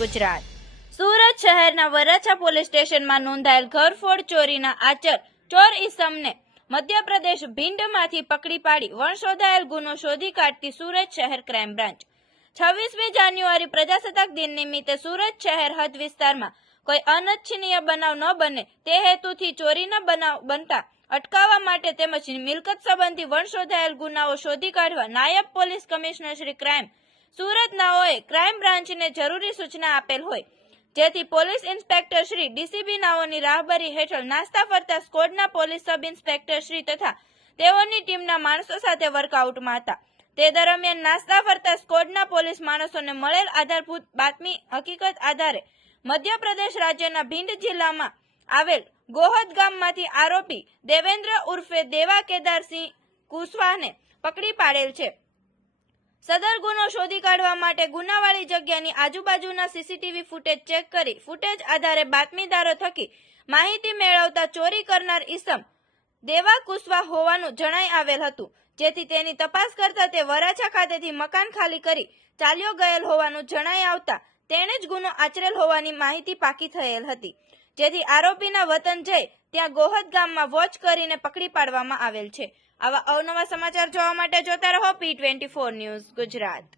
ગુજરાત સુરત શહેરના વરાછા પોલીસ સ્ટેશનમાં નોંધાયેલ ઘરફોડ ચોરીના આચર ચોર ઇસમને મધ્યપ્રદેશ ભીંડમાંથી પકડી પાડી વણશોધાયેલ ગુનો શોધી કાઢતી સુરત શહેર ક્રાઇમ બ્રાન્ચ 26મી જાન્યુઆરી પ્રજાસત્તાક દિન નિમિત્તે સુરત શહેર હદ વિસ્તારમાં કોઈ અનિચ્છનીય બનાવ ન બને તે હેતુથી ચોરીના બનાવ બનતા અટકાવવા માટે તેમજ મિલકત સંબંધી વણશોધાયેલ ગુનાઓ શોધી કાઢવા નાયબ police commissioner Shri crime Surat નાઓએ ક્રાઇમ બ્રાન્ચને જરૂરી સૂચના આપેલ હોય, જેથી પોલીસ ઇન્સ્પેક્ટર શ્રી ડીસીબી નાઓની રાહબરી હેઠળ નાસ્તા ફરતા સ્કોડના પોલીસ સબ ઇન્સ્પેક્ટર શ્રી તથા તેઓની ટીમના માણસો સાથે વર્કઆઉટમાં હતા. તે દરમિયાન નાસ્તા ફરતા સ્કોડના પોલીસ માણસોને મળેલ આધારભૂત બાતમી હકીકત આધારે મધ્યપ્રદેશ રાજ્યના ભીંડ જિલ્લામાં આવેલ ગોહદ ગામમાંથી આરોપી દેવેન્દ્ર ઉર્ફે દેવા કેદારસિંહ કુશવાહને પકડી પાડેલ છે. સદર ગુનો શોધી કાઢવા માટે ગુનાવાળી જગ્યાની આજુબાજુના સીસીટીવી ફૂટેજ ચેક કરી ફૂટેજ આધારે બાતમીદારો થકી માહિતી મેળવતા ચોરી કરનાર ઈસમ દેવા કુશવાહ હોવાનું જણાઈ આવેલ હતું, જેથી તેની તપાસ કરતા તે વરાછા ખાતેથી મકાન ખાલી કરી ચાલ્યો ગયેલ હોવાનું જણાઈ આવતા તેણે જ ગુનો આચરેલ હોવાની માહિતી પાકી થયેલ હતી, જેથી આરોપીના વતન જઈ ત્યાં ગોહદ ગામમાં વોચ કરીને પકડી પાડવામાં આવેલ છે. આવા અવનવા સમાચાર જોવા માટે જોતા રહો P24 ન્યૂઝ ગુજરાત.